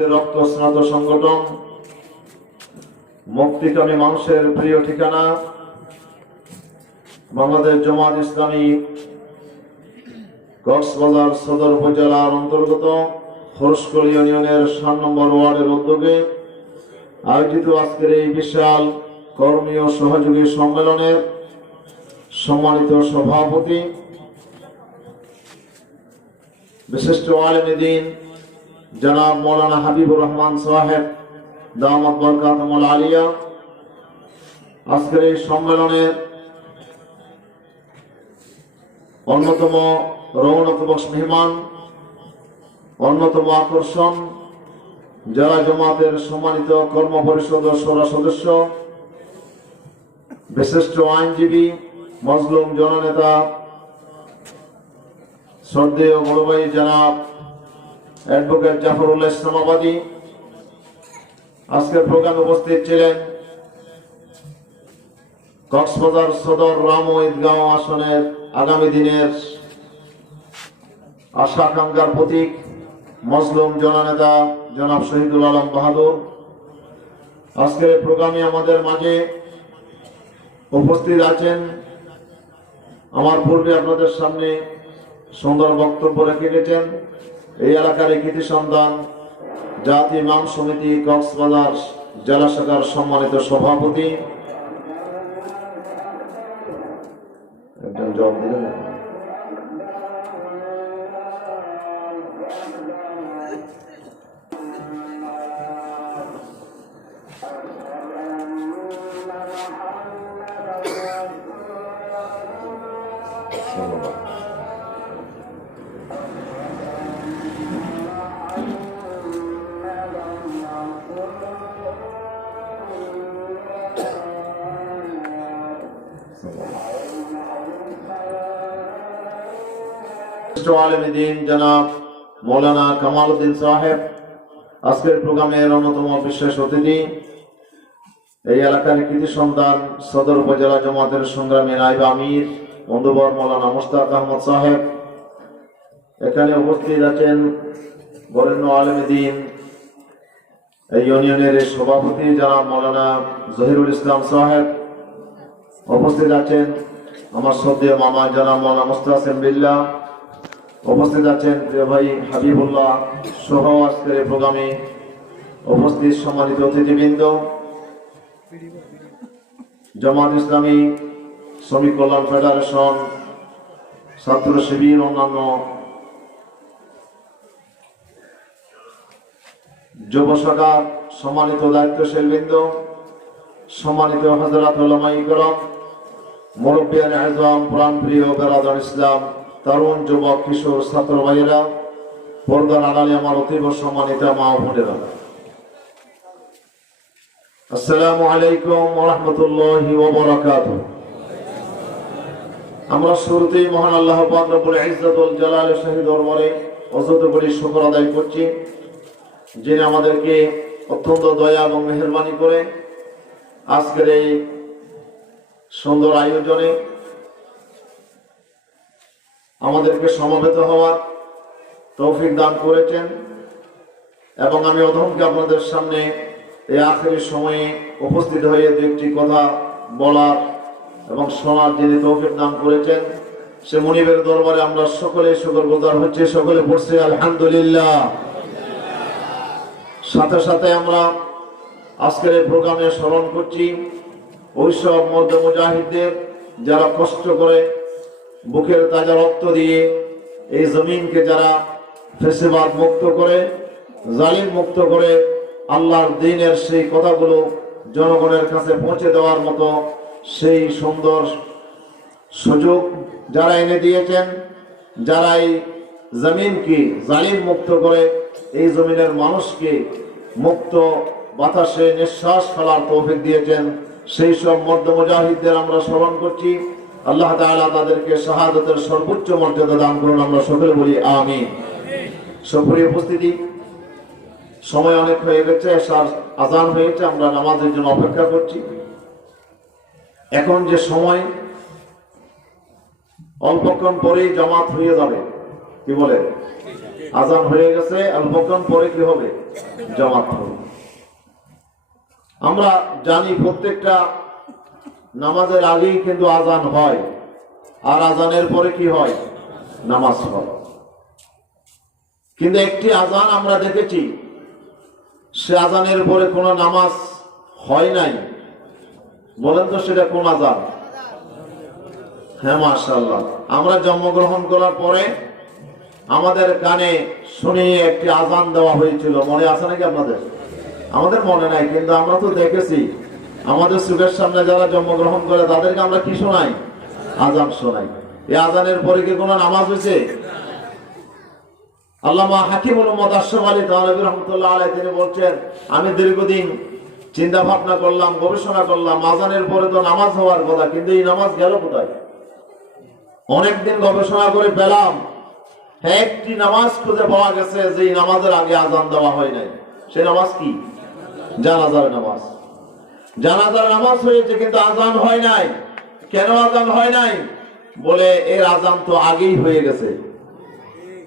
মুক্তিযুদ্ধের রক্ত স্নাত সংগঠন, মুক্তিকামী মানুষের প্রিয় ঠিকানা বাংলাদেশ জামাত ইসলামী কক্সবাজার সদর উপজেলার অন্তর্গত খোরশকল ইউনিয়নের 7 নম্বর ওয়ার্ডের উদ্যোগে আয়োজিত আজকের এই বিশাল কর্মী ও সহযোগী সম্মেলনের সম্মানিত সভাপতি বিশিষ্ট আলেমে দ্বীন জনাব মৌলানা হাবিবুর রহমান সাহেব দামাত বরকাতুল আলিয়া, আজকের এই সম্মেলনের অন্যতম রৌনক বক্স মেহমান, অন্যতম আকর্ষণ, যারা জামাতের সম্মানিত কর্ম পরিষদ সদস্য, বিশিষ্ট আইনজীবী, মজলুম জননেতা শ্রদ্ধেয় বড় ভাই জনাব অ্যাডভোকেট জাফরুল্লাহ ইসলামাবাদী। আজকের প্রোগ্রামে উপস্থিত ছিলেন কক্সবাজার সদর রাম ও ঈদগাঁও আসনের আগামী দিনের আশা আকাঙ্ক্ষার প্রতীক মজলুম জননেতা জনাব শহীদুল আলম বাহাদুর। আজকের প্রোগ্রামে আমাদের মাঝে উপস্থিত আছেন, আমার পূর্বে আপনাদের সামনে সুন্দর বক্তব্য রেখে গেছেন এই এলাকার কৃতি সন্তান, জাতীয় ইমাম সমিতি কক্সবাজার জেলা শাখার সম্মানিত সভাপতি। একজন জবাব দিলেন। আলেমে দ্বীন জনাব মৌলানা কামাল উদ্দিন সাহেব, আজকের প্রোগ্রামের অন্যতম বিশেষ অতিথি, এই এলাকার কৃতি সন্তান সদর উপজেলা জামাতের সংগ্রামী নায়েব আমির বন্ধুবর মৌলানা মুশতাক আহমদ সাহেব। এখানে উপস্থিত আছেন বরেণ্য আলেমে দ্বীন এই ইউনিয়নের সভাপতি জনাব মৌলানা জহিরুল ইসলাম সাহেব। উপস্থিত আছেন আমার শ্রদ্ধেয় মামা জনাব মৌলানা মুস্তাসিম বিল্লাহ। উপস্থিত আছেন প্রিয় ভাই হাবিবুল্লাহ সহ আজকের এই প্রোগ্রামে উপস্থিত সম্মানিত অতিথিবৃন্দ, জামাত ইসলামী শ্রমিক কল্যাণ ফেডারেশন, ছাত্র শিবির, অন্যান্য যুব শাখার সম্মানিত দায়িত্বশীল বৃন্দ, সম্মানিত হযরত উলামায়ে ইকরাম, মুরব্বিয়ান আযম, প্রাণপ্রিয় বেরাদার ইসলাম, তরুণ যুবক কিশোর ছাত্র ভাইয়েরা, পর্দার আড়ালে আমার অতীব সম্মানিত মা ও বোনেরা, আসসালামু আলাইকুম ওয়া রাহমাতুল্লাহি ওয়া বারাকাতুহু। আমরা শুরুতেই মহান আল্লাহ পাক রব্বুল ইজ্জতুল জালালের শাহী দরবারে অযথা করে শুকর আদায় করছি, যিনি আমাদেরকে অত্যন্ত দয়া এবং মেহেরবানি করে আজকের এই সুন্দর আয়োজনে আমাদেরকে সমবেত হওয়ার তৌফিক দান করেছেন। এবং আমি অধমকে আপনাদের সামনে এই আখেরি সময়ে উপস্থিত হয়ে দুটি কথা বলার এবং শোনার যিনি তৌফিক দান করেছেন, সে মুনিবের দরবারে আমরা সকলে শুকরগুজার হচ্ছে, সকলে পড়ছি আলহামদুলিল্লাহ। সাথে সাথে আমরা আজকের এই প্রোগ্রামে স্মরণ করছি ওইসব মর্দ মুজাহিদদের যারা কষ্ট করে বুকের তাজা রক্ত দিয়ে এই জমিনকে যারা ফেসিবাদ মুক্ত করে, জালিম মুক্ত করে আল্লাহর দ্বীনের সেই কথাগুলো জনগণের কাছে পৌঁছে দেওয়ার মতো সেই সুন্দর সুযোগ যারা এনে দিয়েছেন, যারা এই জমিনকে জালিম মুক্ত করে এই জমিনের মানুষকে মুক্ত বাতাসে নিঃশ্বাস ফেলার তৌফিক দিয়েছেন, সেই সব মর্দ মুজাহিদদের আমরা স্মরণ করছি। আল্লাহ তাআলা তাদেরকে শাহাদাতের সর্বোচ্চ মর্যাদা দান করুন, আমরা সকলে বলি আমিন। সুপ্রিয় উপস্থিতি, সময় অনেক হয়ে গেছে, আজান হয়েছে, আমরা নামাজের জন্য অপেক্ষা করছি। এখন যে সময়, অল্পক্ষণ পরেই জামাত হয়ে যাবে, কি বলে আজান হয়ে গেছে, অল্পক্ষণ পরে কি হবে? জামাত হবে। আমরা জানি প্রত্যেকটা নামাজের আগেই কিন্তু আজান হয়, আর আজানের পরে কি হয়? নামাজ হয়। কিন্তু একটি আজান আমরা দেখেছি, সে আজানের পরে কোনো নামাজ হয় নাই। বলেন তো সেটা কোন আজান? হ্যাঁ, মাশাআল্লাহ। আমরা জন্মগ্রহণ করার পরে আমাদের কানে শুনিয়ে একটি আজান দেওয়া হয়েছিল, মনে আছে নাকি আপনাদের? আমাদের মনে নাই, কিন্তু আমরা তো দেখেছি আমাদের চোখের সামনে যারা জন্মগ্রহণ করে তাদেরকে আমরা কি শোনাই? আজান শোনাই। এই আজানের পরে কি কোনো নামাজ হয়েছে? আল্লামা হাকিমুল উম্মত আশরাফ আলী থানভী রাহমাতুল্লাহ আলাইহি তিনি বলছেন, আমি দীর্ঘদিন চিন্তা ভাবনা করলাম, গবেষণা করলাম, আজানের পরে তো নামাজ হওয়ার কথা, কিন্তু এই নামাজ গেল কোথায়? অনেকদিন গবেষণা করে পেলাম একটি নামাজ খুঁজে পাওয়া গেছে যে নামাজের আগে আজান দেওয়া হয় নাই। সেই নামাজ কি? জানাজার নামাজ। জানাজার নামাজ হয়েছে কিন্তু আজান হয় নাই। কেন আজান হয় নাই? বলে এর আজান তো আগেই হয়ে গেছে।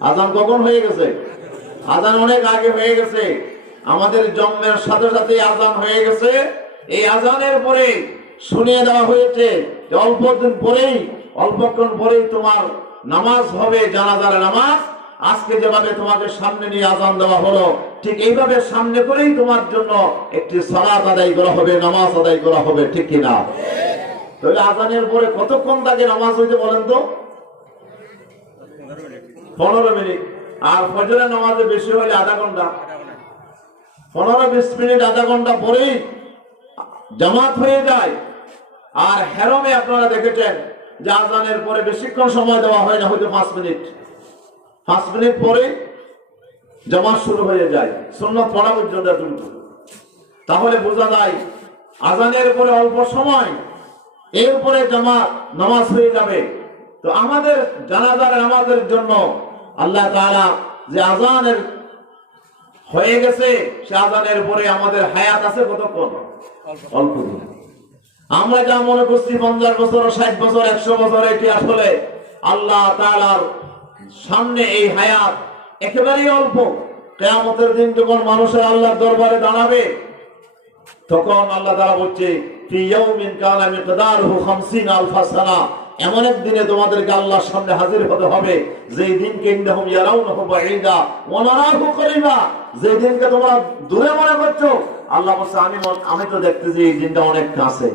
আজান কখন হয়ে গেছে? আজান অনেক আগে হয়ে গেছে। আমাদের জন্মের সাথে সাথে আজান হয়ে গেছে। এই আজানের পরে শুনিয়ে দেওয়া হয়েছে যে অল্পক্ষণ পরেই তোমার নামাজ হবে, জানাজার নামাজ। আজকে যেভাবে তোমাকে সামনে নিয়ে আজান দেওয়া হলো, ঠিক এইভাবে সামনে করেই তোমার জন্য একটি সালাত আদায় করা হবে, নামাজ আদায় করা হবে, ঠিক কিনা? তাহলে আজানের পরে কতক্ষণ তাকে নামাজ হইতে বলেন তো? 15 মিনিট। আর ফজরের নামাজে বেশি হলে আধা ঘন্টা। 15-20 মিনিট, আধা ঘন্টা পরেই জামাত হয়ে যায়। আর হেরমে আপনারা দেখেছেন যে আজানের পরে বেশিক্ষণ সময় দেওয়া হয় না, হয়তো 5 মিনিট। 5 মিনিট পরে জামাত শুরু হয়ে যায়, সুন্নাত পড়া পর্যন্ত দ্রুত। তাহলে বোঝা যায় আজানের পরে অল্প সময়, এরপরে জামাত নামাজ হয়ে যাবে। তো আমাদের জানাজার নামাজের জন্য আল্লাহ তাআলা যে আজানের হয়ে গেছে, সে আজানের পরে আমাদের হায়াত আছে কতক্ষণ? অল্প দিন। আমরা যা মনে করছি 50 বছর, 60 বছর, 100 বছর, এটি আসলে আল্লাহ তাআলার সামনে এই হায়াত একেবারেই অল্প। কিয়ামতের দিন যখন মানুষের আল্লাহর দরবারে দাঁড়াবে, তখন আল্লাহ তাআলা বলছে, ফি ইয়াউমিন কানা মিকদারুহু 50,000 সানা। এমন এক দিনে তোমাদেরকে আল্লাহর সামনে হাজির হতে হবে, যেই দিনকে ইন্নাহুম ইয়ারাউনাহু বাঈদা ওয়া নারাহু করিবা। যে দিনকে তোমরা দূরে মনে করছো, আল্লাহ বলছে আমি তো দেখতেছি এই দিনটা অনেক কাছে।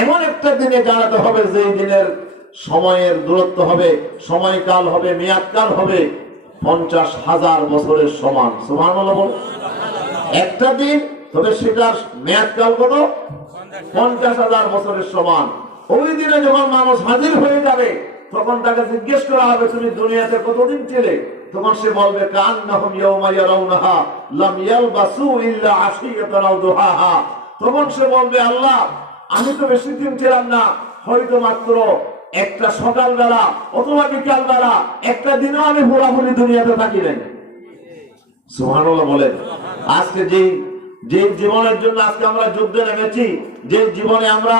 এমন একটা দিনে দাঁড়াতে হবে যে দিনের সময়ের দূরত্ব হবে, সময়কাল হবে, মেয়াদকাল হবে 50,000 বছরের সমান। সুবহানাল্লাহ বল। একটা দিন, তবে সেটার মেয়াদকাল কত? 50,000 বছরের সমান। ওই দিনে যখন মানুষ হাজির হয়ে যাবে, তখন তাকে জিজ্ঞেস করা হবে, তুমি দুনিয়াতে কতদিন ছিলে? তখন সে বলবে, কান্নাহুম ইয়াওমা ইয়ারাউনাহা লাম ইয়ালবাসু ইল্লা আশিয়াতান আও দুহাহা। তখন সে বলবে, আল্লাহ আমি তো বেশি দিন ছিলাম না, হয়তো মাত্র একটা সকালবেলা অথবা বিকালবেলা, একটা দিনও আমি পুরোপুরি দুনিয়াতে থাকি নাই। সুবহানাল্লাহ বলেন। আজকে যে জীবনের জন্য আজকে আমরা যুদ্ধে নেমেছি, যে জীবনে আমরা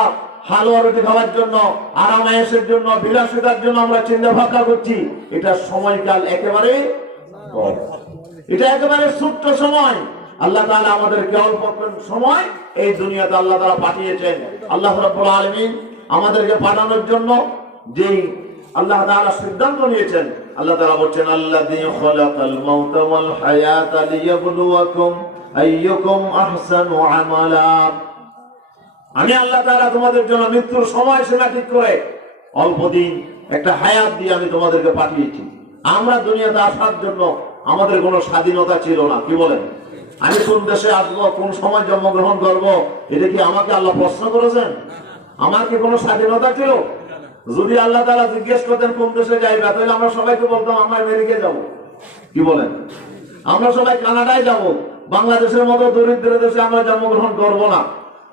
হালুয়া রুটি খাওয়ার জন্য, আরামায়েশের জন্য, বিলাসিতার জন্য আমরা চিন্তা ভাবনা করছি, এটা সময়কাল একেবারে কম। এটা একেবারে ছোট্ট সময়। আল্লাহ তাআলা আমাদেরকে অল্প সময় এই দুনিয়াতে আল্লাহ তাআলা পাঠিয়েছেন। আল্লাহ রাব্বুল আলামিন আমাদেরকে পাঠানোর জন্য যেই আল্লাহ তাআলা সিদ্ধান্ত নিয়েছেন, আল্লাহ তাআলা বলেন, আল্লাযী খালাকাল মাউতা ওয়াল হায়াতা লিয়াবলুয়াকুম আইয়ুকুম আহসানু আমালা। আমি আল্লাহ তাআলা তোমাদের জন্য মৃত্যুর সময়সীমা ঠিক করে অল্প দিন একটা হায়াত দিয়ে আমি তোমাদেরকে পাঠিয়েছি। আমরা দুনিয়াতে আসার জন্য আমাদের কোনো স্বাধীনতা ছিল না। কি বলেন? আমি কোন দেশে আসবো, কোন সময় জন্মগ্রহণ করব, এটা কি আমাকে আল্লাহ প্রশ্ন করেছেন? আমার কি কোনো স্বাধীনতা ছিল? যদি আল্লাহ তাআলা জিজ্ঞেস করতেন কোন দেশে যাইবা, তাহলে আমরা সবাইকে বলতাম আমরা আমেরিকা যাব। কি বলেন? আমরা সবাই কানাডায় যাব। বাংলাদেশের মতো দরিদ্র দেশে আমরা জন্মগ্রহণ করব না।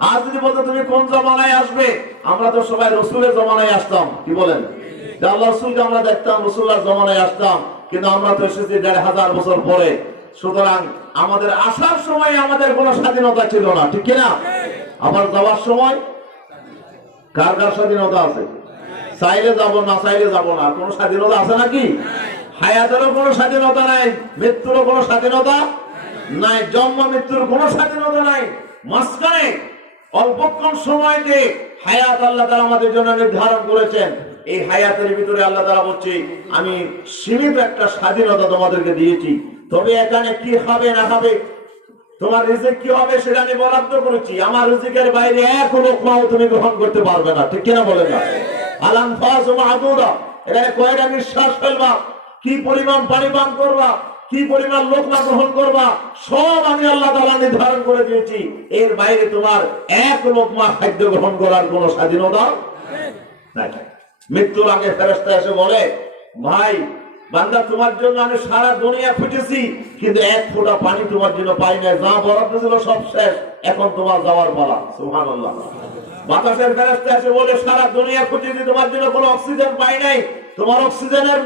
আর যদি বলতো তুমি কোন জমানায় আসবে, আমরা তো সবাই রাসূলের জমানায় আসতাম। কি বলেন? আল্লাহ রাসূলকে আমরা দেখতাম, রাসূলুল্লাহর জমানায় আসতাম। কিন্তু আমরা তো এসেছি 1,500 বছর পরে। সুতরাং আমাদের আসার সময় আমাদের কোনো স্বাধীনতা ছিল না, ঠিক কিনা? আবার যাওয়ার সময় কার কার স্বাধীনতা আছে? চাইলে যাব, না চাইলে যাব না, কোনো স্বাধীনতা আছে নাকি? হায়াতেরও কোনো স্বাধীনতা নাই, মৃত্যুরও কোনো স্বাধীনতা নাই, জন্ম মৃত্যুর কোনো স্বাধীনতা নাই। মাঝখানে অল্পক্ষণ সময়তে হায়াত আল্লাহ তাআলা আমাদের জন্য নির্ধারণ করেছেন। এই হায়াতের ভিতরে আল্লাহ তাআলা বলছে আমি সীমিত একটা স্বাধীনতা তোমাদেরকে দিয়েছি, তবে এখানে কি খাবে না খাবে, তোমার রিজিক কি হবে সেটা আমি বরাদ্দ করেছি। আমার রিজিকের বাইরে এক লোকমাও তুমি গ্রহণ করতে পারবে না, ঠিক কিনা বলেন না? আলাম ফাজ মাহদুদা, এখানে কয়টা নিঃশ্বাস ফেলবা, কি পরিমাণ পানি পান করবা, কি পরিমাণ লোকমা গ্রহণ করবা, সব আমি আল্লাহ তাআলা নির্ধারণ করে দিয়েছি। এর বাইরে তোমার এক লোকমা খাদ্য গ্রহণ করার কোনো স্বাধীনতা নাই। মৃত্যুর আগে ফেরেশতা এসে বলে ভাই বান্দা তোমার জন্য আমি সারা দুনিয়া খুঁজেছি, কিন্তু এক ফোঁটা পানি তোমার জন্য পাই নাই, যা বরাদ্দ ছিল সব শেষ, এখন তোমার যাওয়ার পালা। সুবহানাল্লাহ। বাতাসের ফেরেশতা এসে বলে সারা দুনিয়া খুঁজেছি, তোমার জন্য কোনো অক্সিজেন পাই নাই, তোমার অক্সিজেনের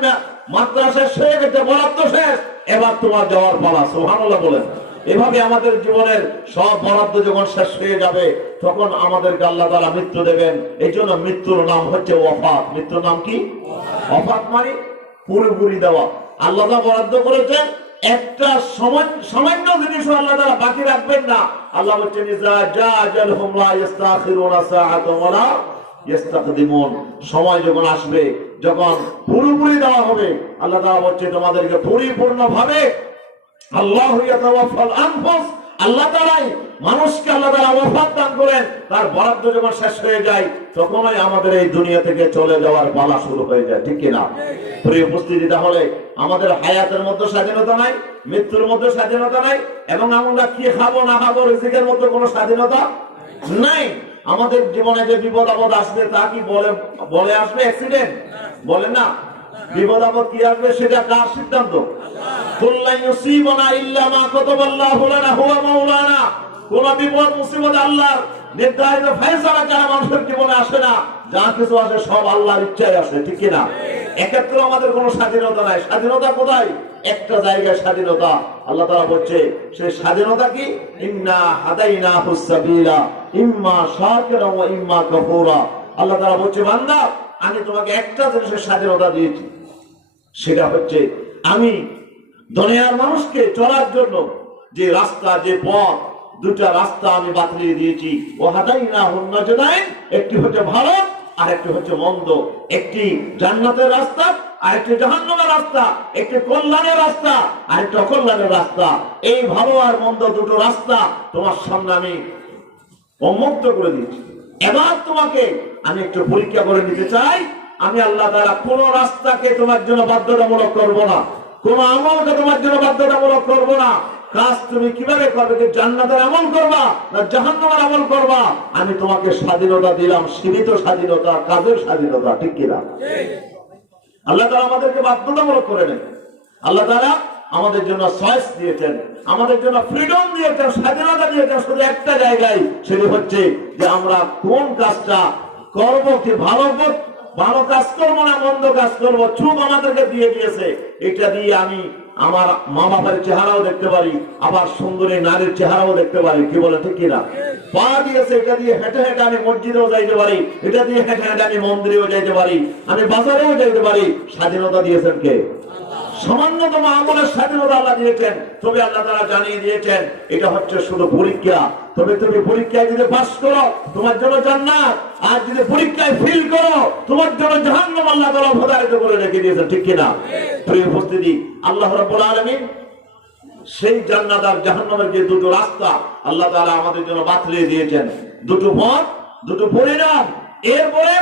মাত্রা শেষ হয়ে গেছে, বরাদ্দ শেষ, এবার তোমার যাওয়ার পালা। সুবহানাল্লাহ বলেন। এভাবে আমাদের জীবনের সব বরাদ্দ যখন শেষ হয়ে যাবে তখন আমাদেরকে আল্লাহ তাআলা মৃত্যু দেবেন। এই জন্য মৃত্যুর নাম হচ্ছে ওয়াফাত। মৃত্যুর নাম কি? ওয়াফাত মানে পুরোপুরি দেওয়া। আল্লাহ তাআলা বরাদ্দ করেছেন, একটা সামান্য জিনিস আল্লাহ তাআলা বাকি রাখবেন না। আল্লাহ বলছেন ইজা জা আজালহুম লা ইস্তাখিরুনা সাআতান ওয়া লা ইস্তাকদিমুন। সময় যখন আসবে, যখন পুরোপুরি দেওয়া হবে, আল্লাহ তাআলা বলছে তোমাদেরকে পরিপূর্ণভাবে আল্লাহু ইয়াতাওয়াফাল আনফুস, আল্লাহ তাআলাই মানুষকে আল্লাহ তাআলা ওয়াফাত দান করেন। তার বরাদ্দ যখন শেষ হয়ে যায় তখনই আমাদের এই দুনিয়া থেকে চলে যাওয়ার পালা শুরু হয়ে যায়, ঠিক কি না? প্রিয় উপস্থিতি, তাহলে আমাদের হায়াতের মধ্যে স্বাধীনতা নাই, মৃত্যুর মধ্যে স্বাধীনতা নাই, এবং আমরা কি খাবো না খাবো রিজিকের মধ্যে কোনো স্বাধীনতা নাই। আমাদের জীবনে যে বিপদ আপদ আসবে তা কি বলে আসবে? অ্যাক্সিডেন্ট বলে না, বিপদ আপদ কি আসবে সেটা কার সিদ্ধান্ত? কুল্লা ইউসিবানা ইল্লা মা কাতাবাল্লাহু লানা হুয়া মাওলানা। কোন বিপদ মুসিবত আল্লাহর নির্ধারিত ফয়সালা ছাড়া মানুষের জীবনে আসে না, যা কিছু আসে সব আল্লাহর ইচ্ছায় আসে, ঠিক কি না? এক্ষেত্রে আমাদের কোনো স্বাধীনতা নাই। স্বাধীনতা কোথায়? একটা জায়গায় স্বাধীনতা। আল্লাহ তাআলা বলছে সেই স্বাধীনতা কি? ইন্না হাদাইনাহুস সাবিলা ইম্মা শাকিরা ওয়া ইম্মা কাফুরা। আল্লাহ তাআলা বলছে বান্দা আমি তোমাকে একটা জিনিসের স্বাধীনতা দিয়েছি, সেটা হচ্ছে আমি দুনিয়ার মানুষকে চলার জন্য যে রাস্তা, যে পথ, দুটা রাস্তা আমি বাতলিয়ে দিয়েছি। ও হাদাইনাহুন নাজদাইন, একটি হচ্ছে ভালো আর একটি হচ্ছে মন্দ, একটি জান্নাতের রাস্তা আর একটি জাহান্নামের রাস্তা, একটি কল্যাণের রাস্তা আর একটি অকল্যাণের রাস্তা। এই ভালো আর মন্দ দুটো রাস্তা তোমার সামনে আমি উন্মুক্ত করে দিয়েছি। এবার তোমাকে আমি একটু পরীক্ষা করে নিতে চাই। আমি আল্লাহ তাআলা কোন রাস্তাকে তোমার জন্য বাধ্যতামূলক করব না, কোন আমলকে তোমার জন্য বাধ্যতামূলক করব না। কাজ তুমি কিভাবে করবে, যে জান্নাতের আমল করবা না জাহান্নামের আমল করবা, আমি তোমাকে স্বাধীনতা দিলাম, সীমিত স্বাধীনতা, কাজের স্বাধীনতা, ঠিক কি না? আল্লাহ তাআলা আমাদেরকে বাধ্যতামূলক করে নেন। আল্লাহ তাআলা আমাদের জন্য চয়েস দিয়েছেন, আমাদের জন্য ফ্রিডম দিয়েছেন, স্বাধীনতা দিয়েছেন শুধু একটা জায়গায়, সেটি হচ্ছে যে আমরা কোন কাজটা করব, কি ভালো কাজ করবো না মন্দ কাজ করবো। চোখ আমাদেরকে দিয়ে দিয়েছে, এটা দিয়ে আমি আমার মা বাবার চেহারাও দেখতে পারি, আবার সুন্দরী নারীর চেহারাও দেখতে পারি, কি বলে ঠিক কিনা? পা দিয়েছে, এটা দিয়ে হেঁটে হেঁটে আমি মসজিদেও যাইতে পারি, এটা দিয়ে হেঁটে হেঁটে আমি মন্দিরেও যাইতে পারি, আমি বাজারেও যাইতে পারি। স্বাধীনতা দিয়েছেন কে? সামান্যতম আমলের স্বাধীনতা আল্লাহ দিয়েছেন। তবে আল্লাহ তাআলা জানিয়ে দিয়েছেন এটা হচ্ছে শুধু পরীক্ষা। তবে তুমি পরীক্ষায় যদি পাস করো তোমার জন্য জান্নাত, আর যদি পরীক্ষায় ফেল করো তোমার জন্য জাহান্নাম আল্লাহ তাআলা প্রদায়িত করে রেখে দিয়েছেন, ঠিক কি না? প্রিয় উপস্থিতি, আল্লাহ রাব্বুল আলামিন সেই জান্নাত আর জাহান্নামের যে দুটো রাস্তা আল্লাহ তাআলা আমাদের জন্য বাতলিয়ে দিয়েছেন, দুটো পথ, দুটো পরিণাম। এরপরে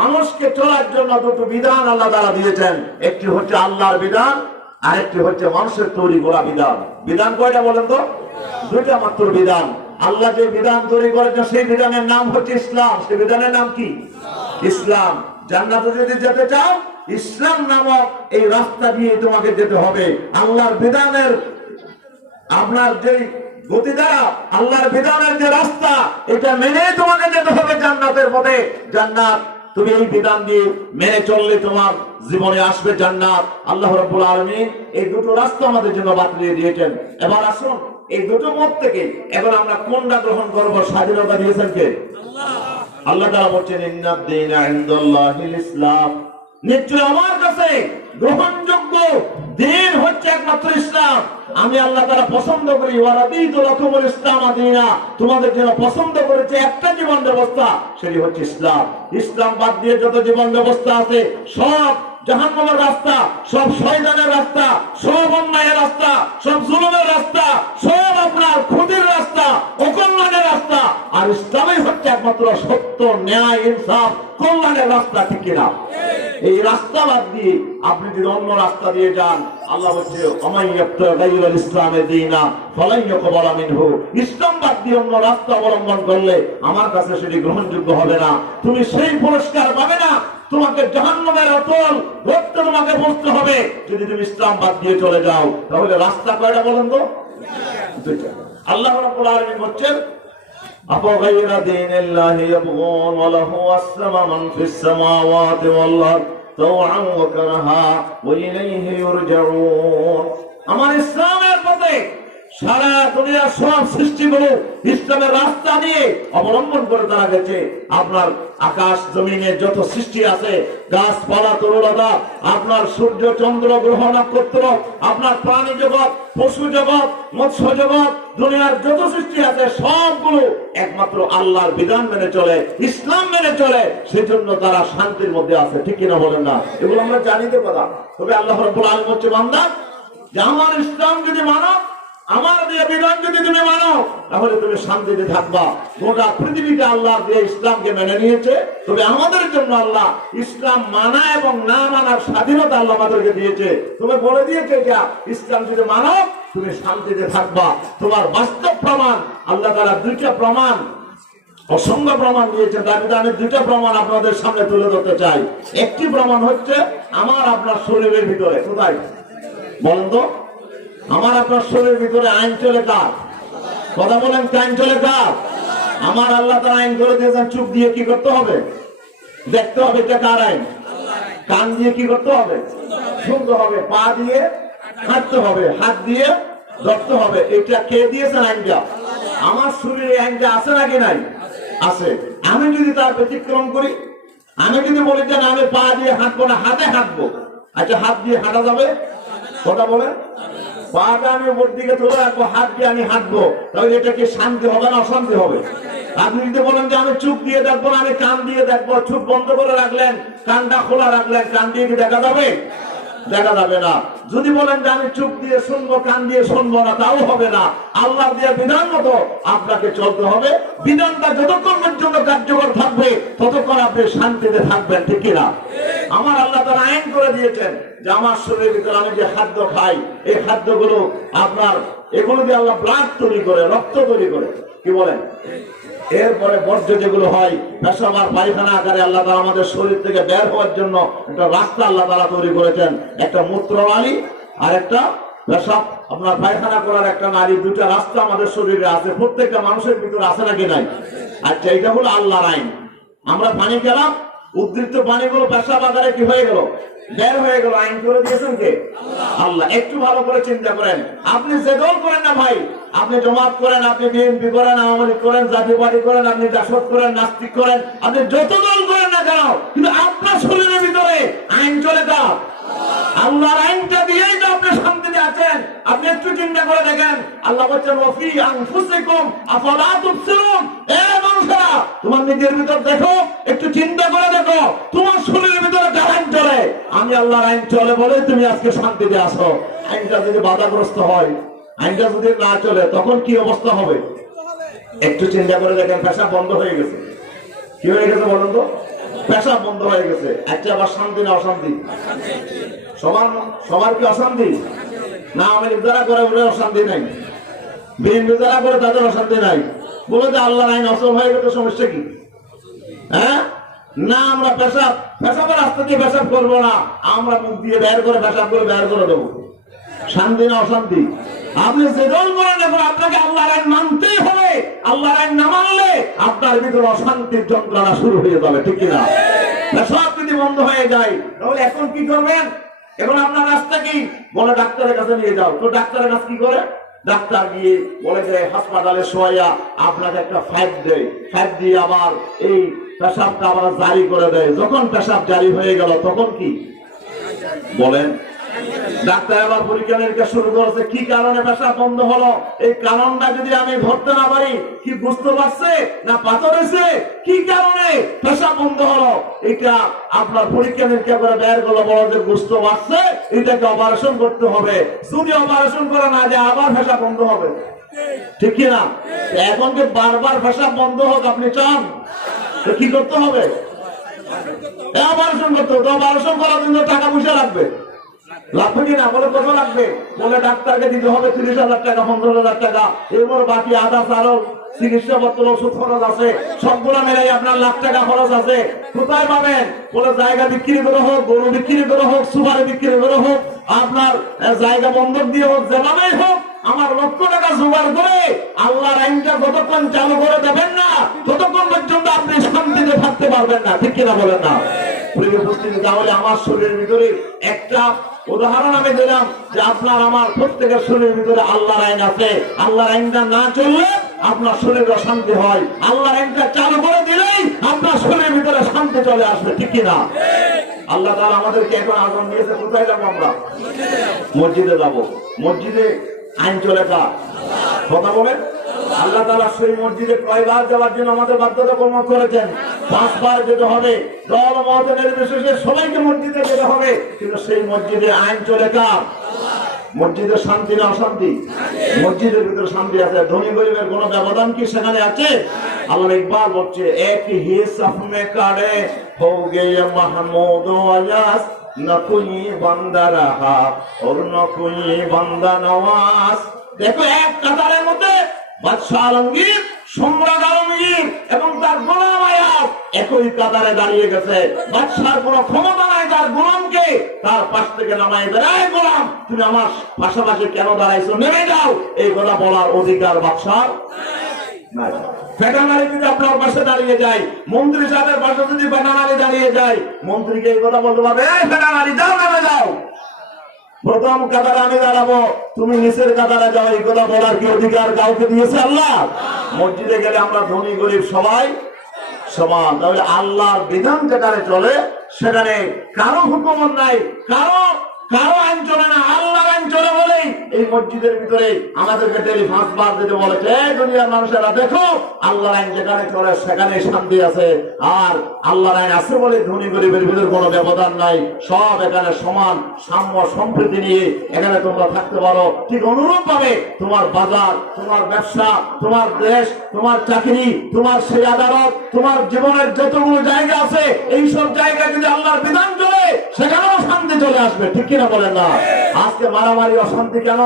মানুষকে চলার জন্য দুটো বিধান আল্লাহ তাআলা দিয়েছেন, একটি হচ্ছে আল্লাহর বিধান আর একটি হচ্ছে মানুষের তৈরি করা বিধান। বিধান কয়টা বলেন তো? দুইটা মাত্র বিধান। আল্লাহ যে বিধান তৈরি করেছেন সেই বিধানের নাম হচ্ছে ইসলাম। সেই বিধানের নাম কি? ইসলাম। জান্নাতে যদি যেতে চাও ইসলাম নামক এই রাস্তা দিয়ে তোমাকে যেতে হবে। আল্লাহর বিধানের আপনার যে গতি দ্বারা আল্লাহর বিধানের যে রাস্তা, এটা মেনে তোমাকে যেতে হবে জান্নাতের পথে। জান্নাত তুমি এই বিধান দিয়ে মেনে চললে তোমার জীবনে আসবে জান্নাত। আল্লাহ রাব্বুল আলামিন এই দুটো রাস্তা আমাদের জন্য বাতলিয়ে দিয়েছেন। এবার আসুন এই দুটো মত থেকে এখন আমরা কোনটা গ্রহণ করব? স্বাধীনতা দিয়েছেন কে? আল্লাহ। আল্লাহ তাআলা বলেন ইন্নাদ দীনা ইনদাল্লাহিল ইসলাম। নিশ্চয় আমার কাছে গ্রহণযোগ্য দিন হচ্ছে একমাত্র ইসলাম। আমি আল্লাহ তাআলা পছন্দ করি, ওয়ারাদিতু লাকুমুল ইসলাম দীনা, তোমাদের জন্য পছন্দ করেছে একটা জীবন ব্যবস্থা, সেটি হচ্ছে ইসলাম। ইসলাম বাদ দিয়ে যত জীবন ব্যবস্থা আছে সব জাহান্নামের রাস্তা, সব শয়তানের রাস্তা, সব অন্যায়ের রাস্তা, সব জুলুমের রাস্তা, সব আপনার ক্ষতির রাস্তা, অকল্যাণের রাস্তা। আর ইসলামই হচ্ছে একমাত্র সত্য, ন্যায়, ইনসাফ, কল্যাণের রাস্তা, ঠিক কিনা? এই রাস্তা বাদ দিয়ে আপনি যদি অন্য রাস্তা দিয়ে যান, আল্লাহ বলছে ইসলামের দীনা ফালান ইউকবালা মিনহু, ইসলাম বাদ দিয়ে অন্য রাস্তা অবলম্বন করলে আমার কাছে সেটি গ্রহণযোগ্য হবে না। তুমি সেই পুরস্কার পাবে না, তোমাকে জাহান্নামের অতল রক্ত তোমাকে বসতে হবে যদি তুমি ইসলাম বাদ দিয়ে চলে যাও। তাহলে রাস্তা কয়টা বলেন তো? দুইটা। আল্লাহ রাব্বুল আলামিন বলছেন আফগায়রা দীনিল্লাহি ইয়াবগুন ওয়া লাহু আসলামা মান ফিস সামাওয়াতি ওয়াল আরদ তাওআন ওয়া কারহা ওয়া ইলাইহি ইউরজাউন। আমার ইসলামের পথে সারা দুনিয়ার সব সৃষ্টিগুলো ইসলামের রাস্তা দিয়ে অবলম্বন করে তারা গেছে। আপনার আকাশ জমিনে যত সৃষ্টি আছে, গাছপালা, তরুলতা, আপনার সূর্য, চন্দ্র, গ্রহ, নক্ষত্র, আপনার প্রাণী জগৎ, পশু জগৎ, মৎস্য জগৎ, দুনিয়ার যত সৃষ্টি আছে সবগুলো একমাত্র আল্লাহর বিধান মেনে চলে, ইসলাম মেনে চলে, সেজন্য তারা শান্তির মধ্যে আছে, ঠিক কিনা বলেন না? এগুলো আমরা জানি তো কথা। তবে আল্লাহ রাব্বুল আলামিন হচ্ছে বান্দা, যে আমার ইসলাম যদি মানো, আমার দিয়ে বিধান যদি তুমি মানো, তাহলে তুমি শান্তিতে থাকবা। গোটা পৃথিবীতে আল্লাহ যে ইসলামকে মেনে নিয়েছে, তবে আমাদের জন্য আল্লাহ ইসলাম মানা এবং না মানার স্বাধীনতা আল্লাহ আমাদেরকে দিয়েছে। তুমি বলে দিয়েছে যে ইসলাম যদি মানো তুমি শান্তিতে থাকবা। তোমার বাস্তব প্রমাণ আল্লাহ তাআলা দুইটা প্রমাণ, অসংখ্য প্রমাণ দিয়েছেন। তার ভিতরে আমি দুইটা প্রমাণ আপনাদের সামনে তুলে ধরতে চাই। একটি প্রমাণ হচ্ছে আমার আপনার শরীরের ভিতরে, কোথায় বলেন তো? আমার আপনার শরীরের ভিতরে আইন চলে কার? কথা বলেন, আইন চলে কার? আমার আল্লাহ তাআলা আইন করে দিয়েছেন, চোখ দিয়ে কি করতে হবে? দেখতে হবে। এটা কার আইন? কান দিয়ে কি করতে হবে? শুনতে হবে। পা দিয়ে হাঁটতে হবে, হাত দিয়ে ধরতে হবে। এটা কে দিয়েছেন আইনটা? আমার শরীরে আইনটা আছে নাকি নাই? আছে। আমি যদি তার ব্যতিক্রম করি, আমি যদি বলি যে আমি পা দিয়ে হাঁটবো না, হাতে হাঁটবো, আচ্ছা হাত দিয়ে হাঁটা যাবে? কথা বলেন। পাটা আমি উপর দিকে তুলে রাখবো, হাত দিয়ে আমি হাঁটবো, তাহলে এটা কি শান্তি হবে না অশান্তি হবে? আপনি যদি বলেন যে আমি চোখ দিয়ে দেখবো না, আমি কান দিয়ে দেখবো, চোখ বন্ধ করে রাখলেন, কানটা খোলা রাখলেন, কান দিয়ে কি দেখা যাবে? দেখা যাবে না। যদি বলেন যে আমি চোখ দিয়ে শুনবো, কান দিয়ে শুনবো না, তাও হবে না। আল্লাহ দিয়ে বিধান মতো আপনাকে চলতে হবে। বিধানটা যতক্ষণ পর্যন্ত কার্যকর থাকবে ততক্ষণ আপনি শান্তিতে থাকবেন, ঠিক কিনা? আমার আল্লাহ তাআলা আইন করে দিয়েছেন যে আমার শরীরের ভিতরে আমি যে খাদ্য খাই, এই খাদ্যগুলো আপনার এগুলো দিয়ে আল্লাহ ব্লাড তৈরি করে, রক্ত তৈরি করে, কি বলেন? এরপরে বর্জ্য যেগুলো হয়, পেশাব আর পায়খানা আকারে আল্লাহ তাআলা আমাদের শরীর থেকে বের হওয়ার জন্য একটা রাস্তা আল্লাহ তাআলা তৈরি করেছেন। একটা মূত্রনালী আর একটা পেশাব আপনার পায়খানা করার একটা নালী, দুইটা রাস্তা আমাদের শরীরে আছে। প্রত্যেকটা মানুষের ভিতরে আছে নাকি নাই? আচ্ছা, এটা হলো আল্লাহর আইন। আমরা পানি খেলাম, উদ্বৃত্ত পানিগুলো পেশাব আকারে কি হয়ে গেল? বের হয়ে গেল। আইন করে দিয়েছেন কে? আল্লাহ। একটু ভালো করে চিন্তা করেন। আপনি যে দল করেন না ভাই, আপনি জামাত করেন, আপনি বিএনপি করেন, আওয়ামী লীগ করেন, জাতীয় পার্টি করেন, আপনি জাসদ করেন, নাস্তিক করেন, আপনি যত দল করেন না কেন, কিন্তু আপনার শরীরের ভিতরে আইন চলে কার? আল্লাহর আইনটা দিয়েই তো আপনি শান্তিতে আছেন। আপনি একটু চিন্তা করে দেখেন, আল্লাহ বলছেন ওয়াফি আনফুসিকুম আফালা তুবসিরুন। এ মানুষেরা, তোমার নিজের ভিতর দেখো, একটু চিন্তা করে দেখো, তোমার শরীরের ভিতরে কার আইন চলে? আমি আল্লাহর আইন চলে বলে তুমি আজকে শান্তিতে আছো। আইনটা যদি বাধাগ্রস্ত হয়, আইনটা যদি না চলে, তখন কি অবস্থা হবে? একটু চিন্তা করে দেখেন, পেশাব বন্ধ হয়ে গেছে। কি হয়ে গেছে বলেন তো? পেশাব বন্ধ হয়ে গেছে। আচ্ছা, আবার শান্তি না অশান্তি? সবার কি অশান্তি না? আমি যারা করে ওরা অশান্তি নাই, বিএনপি যারা করে তাদের অশান্তি নাই। বলে যে আল্লাহর আইন অচল হয়ে গেছে, সমস্যা কি? হ্যাঁ না, আমরা পেশাবের রাস্তা দিয়ে পেশাব করবো না, আমরা মুখ দিয়ে বের করে পেশাব করে বের করে দেবো। শান্তি না অশান্তি? আপনি যে দল করেন এখন, আপনাকে আল্লাহর আইন মানতেই হবে। আল্লাহর আইন না মানলে আপনার ভিতরে অশান্তির যন্ত্রণা শুরু হয়ে যাবে, ঠিক কিনা? পেশাব যদি বন্ধ হয়ে যায়, তাহলে এখন কি করবেন? এখন আপনার রাস্তা কি? বলে ডাক্তারের কাছে নিয়ে যাও। তো ডাক্তারের কাছে কি করে? ডাক্তার গিয়ে বলে যে হাসপাতালে শোয়া আপনাকে একটা ফাইভ দেয়, ফাইভ দিয়ে আবার এই পেশাবটা আবার জারি করে দেয়। যখন পেশাব জারি হয়ে গেল তখন কি বলেন? ডাক্তার আবার পরীক্ষা নিরীক্ষা শুরু করেছে, কি কারণে পেশাব বন্ধ হলো। এই কারণটা যদি আমি ধরতে না পারি, কি বুঝতে পারছে না পাথর হয়েছে, কি কারণে পেশাব বন্ধ হলো, এটা আপনার পরীক্ষা নিরীক্ষা করে বের করলো, বড় যে বুঝতে পারছে এটাকে অপারেশন করতে হবে। যদি অপারেশন করা না যায় আবার পেশাব বন্ধ হবে, ঠিক কিনা? এখন কি বারবার পেশাব বন্ধ হোক আপনি চান? তো কি করতে হবে? অপারেশন করতে হবে। অপারেশন করার জন্য টাকা পয়সা লাগবে, লাগবে কিনা বলে? কত লাগবে বলে? ডাক্তারকে দিতে হবে 30,000 টাকা, 15,000 টাকা। এরপর বাকি আধা আরো চিকিৎসাপত্র ওষুধ খরচ আছে, সবগুলো মিলাই আপনার লাখ টাকা খরচ আছে। কোথায় পাবেন বলে? জায়গা বিক্রি করে হোক, গরু বিক্রি করে হোক, সুপারি বিক্রি করে হোক, আপনার জায়গা বন্ধক দিয়ে হোক, যেভাবেই হোক আমার লক্ষ টাকা জোগাড় করে আল্লাহর আইনটা যতক্ষণ চালু করে দেবেন না ততক্ষণ পর্যন্ত আপনি শান্তিতে থাকতে পারবেন না, ঠিক কিনা বলেন না? তাহলে আমার শরীরের ভিতরে একটা উদাহরণ আমি দিলাম যে আপনার আমার প্রত্যেকের শরীরের ভিতরে আল্লাহর আইন আছে। আল্লাহর আইনটা না চললে আপনার শরীরে অশান্তি হয়, আল্লাহর আইনটা চালু করে দিলেই আপনার শরীরের ভিতরে শান্তি চলে আসবে, ঠিক কিনা? আল্লাহ তাআলা আমাদেরকে এখন আযান দিয়েছে, কোথায় যাবো আমরা? মসজিদে যাবো। মসজিদে আইন চলে কার? কথা বলেন। আল্লাহ তাআলা সেই মসজিদে কয়বার যাওয়ার জন্য আমাদের বাধ্যতামূলক করেছেন? 5 বার যেতে হবে। দল মত নির্বিশেষে সবাইকে মসজিদে যেতে হবে, কিন্তু সেই মসজিদে আইন চলে কার? মসজিদের শান্তি না অশান্তি? মসজিদের ভিতরে শান্তি আছে। ধনী গরিবের কোনো ব্যবধান কি সেখানে আছে? আল্লাহ ইকবাল বলছে, এক হি সাফ মে কাড়ে হো গয়ে মাহমুদ ওয়াস না কোই বান্দা রাহা और না কোই বান্দা নওয়াজ। দেখো এক কাতারের মধ্যে বাদশাহ আলমগীর, সম্রাট আলমগীর এবং তার গোলাম আয়াব একই কাতারে দাঁড়িয়ে গেছে। বাদশার কোনো ক্ষমতা নাই তার গোলামকে তার পাশ থেকে নামাই দেয়, এই গোলাম তুমি আমার পাশাপাশি কেন দাঁড়াইছো, নেমে যাও। এই কথা বলার অধিকার বাদশার নাই। ফেটানারি যদি আপনার পাশে দাঁড়িয়ে যায়, মন্ত্রী সাহেবের পাশে যদি ফেটানারি দাঁড়িয়ে যায়, মন্ত্রীকে এই কথা বলতে পারবে, এই ফেটানারি যাও, নেমে যাও। প্রথম কাতারে আমি দাঁড়াবো, তুমি নিচের কাতারে যাও, এই কথা বলার কি অধিকার কাউকে দিয়েছে আল্লাহ? মসজিদে গেলে আমরা ধনী গরিব সবাই সমান। তাহলে আল্লাহর বিধান যেখানে চলে সেখানে কারো হুকুম নাই, কারো আইন চলে না, আল্লাহর আইন চলে বলেই এই মসজিদের ভিতরে আমাদেরকে ডেলি 5 বার দিতে বলেছে, এই দুনিয়ার মানুষেরা দেখো আল্লাহর আইন যেখানে চলে সেখানে শান্তি আছে। আর আল্লাহর আইন আছে বলে ধনী গরিবের ভিতরে কোনো ব্যবধান নাই, সব এখানে সমান সাম্য সম্প্রীতি নিয়ে এখানে তোমরা থাকতে পারো। ঠিক অনুরূপ ভাবে তোমার বাজার, তোমার ব্যবসা, তোমার দেশ, তোমার চাকরি, তোমার সেই আদালত, তোমার জীবনের যতগুলো জায়গা আছে এই সব জায়গায় যদি আল্লাহর বিধান চলে সেখানেও শান্তি চলে আসবে, ঠিক কিনা বলেন না? আজকে মারামারি অশান্তি কেন?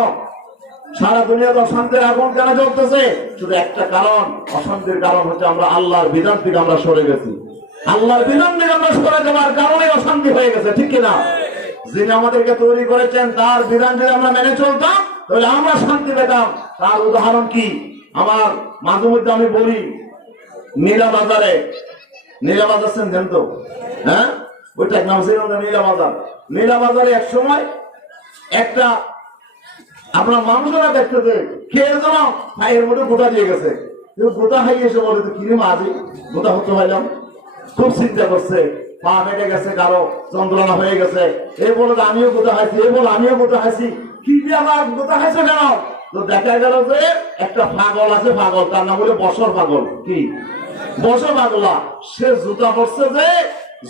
সারা দুনিয়াতে অশান্তির আগুন কেন জ্বলতেছে? শুধু একটা কারণ, অশান্তির কারণ হচ্ছে আমরা আল্লাহর বিধান থেকে আমরা সরে গেছি। আল্লাহর বিধান থেকে আমরা সরে যাওয়ার কারণে অশান্তি হয়ে গেছে, ঠিক কিনা? যিনি আমাদেরকে তৈরি করেছেন তার বিধান যদি আমরা মেনে চলতাম তাহলে আমরা শান্তি পেতাম। তার উদাহরণ কি? আমার মাঝে মধ্যে আমি বলি, নীলা বাজারে, নীলা বাজার চেনেন তো? হ্যাঁ, ওইটা নাম ছিল নীলা বাজার। নীলা বাজারে এক সময় একটা আপনার মানুষেরা দেখতেছে খেয়ে যেন ভাইয়ের মধ্যে গোটা দিয়ে গেছে, গোটা খাইয়ে এসে বলে তো কিরে মাঝে গোটা হতে পাইলাম। খুব চিন্তা করছে, পা ফেটে গেছে, কারো যন্ত্রণা হয়ে গেছে। এই বলে আমিও গোটা খাইছি, এই বলে আমিও গোটা খাইছি। কি দিয়ে আমার গোটা খাইছে কেন? তো দেখা গেল যে একটা পাগল আছে, পাগল, তার নাম হলো বছর পাগল। কি বছর পাগলা? সে জুতা পড়ছে, যে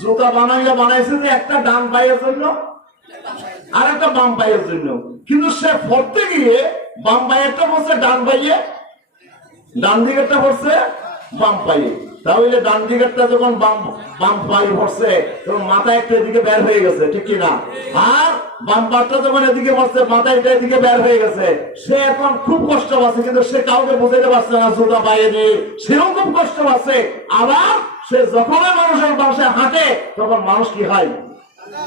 জুতা বানাইছে যে একটা ডান পায়ের জন্য আর একটা বাম পায়ের জন্য, কিন্তু সে পড়তে গিয়ে বাম পায়েরটা পড়ছে ডান পাইয়ে, ডান দিকেরটা পড়ছে বাম পাইয়ে। তাহলে ডান দিকেরটা যখন বাম পায়ে পড়ছে তখন মাথা একটা এদিকে বের হয়ে গেছে, ঠিক কিনা? আর বাম পাটা যখন এদিকে পড়ছে মাথা এটা এদিকে বের হয়ে গেছে। সে এখন খুব কষ্ট পাচ্ছে, কিন্তু সে কাউকে বুঝাইতে পারছে না জুতা পায়ে দিয়ে, সেও খুব কষ্ট পাচ্ছে। আবার সে যখন মানুষের বাসায় হাঁটে তখন মানুষ কি হয়?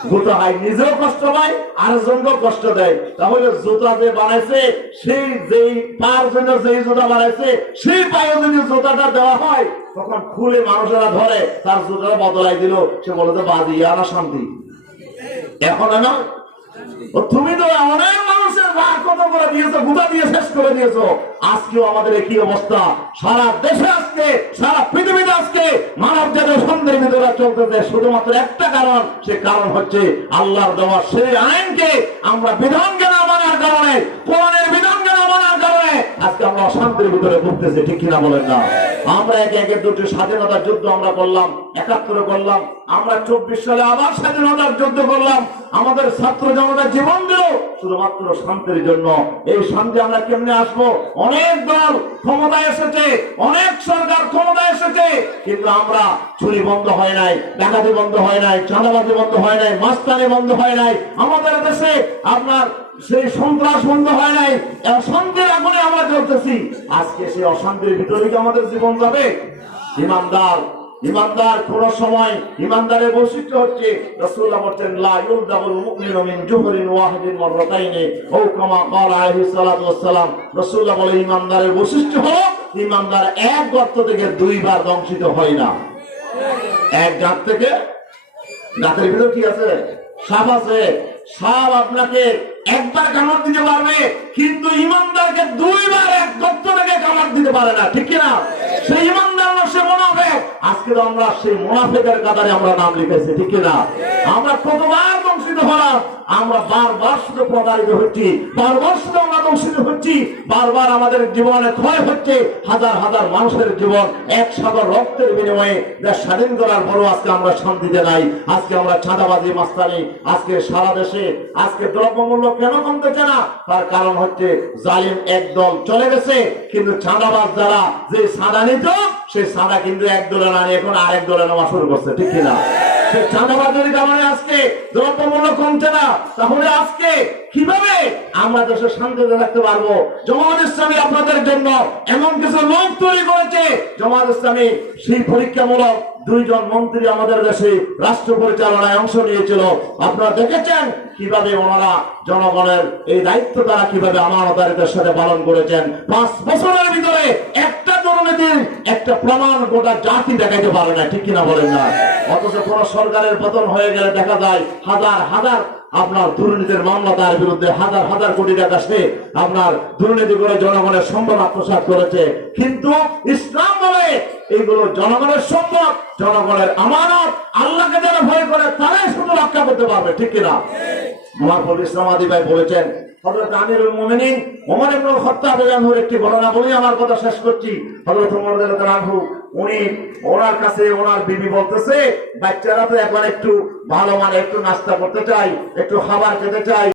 জুতা হয়, নিজেও কষ্ট পায় আরেকজনকেও কষ্ট দেয়। তাহলে জুতা যে বানাইছে সেই যেই পায়ের জন্য যেই জুতা বানাইছে সেই পায়ে যদি জুতাটা দেওয়া হয় তখন খুলে মানুষেরা ধরে তার জুতাটা বদলাই দিল, সে বলে যে বাজি আর শান্তি। এখন না তুমি তো অনেক মানুষের ভাগ কত করে দিয়েছো, গুদা দিয়ে শেষ করে দিয়েছো। আজকেও আমাদের কি অবস্থা, সারা দেশে আজকে, সারা পৃথিবীতে আজকে মানব জাতির সন্দেহের ভিতরে চলতেছে শুধুমাত্র একটা কারণ, সে কারণ হচ্ছে আল্লাহর দেওয়া সেই আইনকে আমরা বিধানকে না মানার কারণে, কোরআনের বিধানকে না মানার কারণে আজকে আমরা অশান্তির ভিতরে ভুগতেছি, ঠিক কিনা বলেন না? আমরা একে একে দুটি স্বাধীনতার যুদ্ধ আমরা করলাম, ৭১ করলাম, আমরা ২৪ সালে আবার স্বাধীনতার যুদ্ধ করলাম। আমাদের ছাত্র জনতা জীবন দিল শুধুমাত্র শান্তির জন্য। এই শান্তি আমরা কেমনে আসবো? অনেক দল ক্ষমতায় এসেছে, অনেক সরকার ক্ষমতায় এসেছে, কিন্তু আমরা চুরি বন্ধ হয় নাই, ডাকাতি বন্ধ হয় নাই, চাঁদাবাজি বন্ধ হয় নাই, মাস্তানি বন্ধ হয় নাই, আমাদের দেশে আপনার সেই সন্ত্রাস বন্ধ হয় নাই, অশান্তির আগুনে আমরা চলতেছি। আজকে সেই অশান্তির ভিতরে কি আমাদের জীবন যাবে? ইমানদার কোন সময়, ইমানদারের বৈশিষ্ট্য হচ্ছে রাসূলুল্লাহ বলেন লা ইউলদাবুল মুমিনু মিন জুহরিন ওয়াহিদিন মাররাতাইনি ও কামা ক্বালা আলাইহিস সালাতু ওয়াস সালাম। রাসূলুল্লাহ বলেন ইমানদারের বৈশিষ্ট্য হলো ইমানদার এক গর্ত থেকে দুইবার ধ্বংসিত হয় না। এক গাঁত থেকে, গাঁতের ভিতর কি আছে? সাপ আছে। সাপ আপনাকে একবার কামড় দিতে পারবে, কিন্তু ইমানদারকে দুইবার এক গর্ত থেকে কামড় দিতে পারে না, ঠিক কিনা? সেই ইমানদার না, সে মুনাফিক। আজকে আমরা সেই মুনাফিকের কাতারে আমরা নাম লিখেছি, ঠিক কিনা? আমরা কতবার ধ্বংসিত হলাম, আমরা বারবার শুধু প্রতারিত হচ্ছি, বারবার শুধু আমরা ধ্বংসিত হচ্ছি, বারবার আমাদের জীবনে ক্ষয় হচ্ছে। হাজার হাজার মানুষের জীবন এক সাগর রক্তের বিনিময়ে দেশ স্বাধীন করার পরও আজকে আমরা শান্তিতে নাই। আজকে আমরা চাঁদাবাজি, মাস্তানি, আজকে সারা দেশে আজকে দ্রব্যমূল্য কেন কমতেছে না? তার কারণ হচ্ছে জালিম এক দল চলে গেছে, কিন্তু চাঁদাবাজ যারা যে সাদা নিত, সেই সাদা কিন্তু এক দলে না নিয়ে এখন আরেক দলে নেওয়া শুরু করছে, ঠিক কিনা? সেই চাঁদাবাজের কারণে আজকে দ্রব্যমূল্য কমছে না। তাহলে আজকে কিভাবে আমরা দেশে শান্তিতে থাকতে পারবো? জামাত ইসলামী আপনাদের জন্য এমন কিছু লোক তৈরি করেছে। জামাত ইসলামী সেই পরীক্ষামূলক 2 জন মন্ত্রী আমাদের দেশে রাষ্ট্র পরিচালনায় অংশ নিয়েছিল। আপনারা দেখেছেন কিভাবে ওনারা জনগণের এই দায়িত্ব তারা কিভাবে আমানতদারিতার সাথে পালন করেছেন। 5 বছরের ভিতরে একটা দুর্নীতির একটা প্রমাণ গোটা জাতি দেখাইতে পারে না, ঠিক কিনা বলেন না? অথচ কোন সরকারের পতন হয়ে গেলে দেখা যায় হাজার হাজার আপনার দুর্নীতির মামলা তার বিরুদ্ধে, হাজার হাজার কোটি টাকা সে আপনার দুর্নীতি করে জনগণের সম্পদ আত্মসাৎ করেছে। কিন্তু ইসলাম বলে এইগুলো জনগণের সম্পদ, জনগণের আমানত, আল্লাহকে যারা ভয় করে তারাই শুধু রক্ষা করতে পারবে, ঠিক কিনা? মুহাম্মদ ইসলাম আদি ভাই বলেছেন, হযরত আমিরুল মুমিনিন ওমর ইবনে খাত্তাব রাদিয়াল্লাহু একটি ঘটনা বলি আমার কথা শেষ করছি। হযরত ওমর রাদিয়াল্লাহু আনহু উনি ওনার কাছে ওনার বিবি বলতেছে, বাচ্চারা তো এখন একটু ভালো মানে একটু নাস্তা করতে চাই, একটু খাবার খেতে চাই।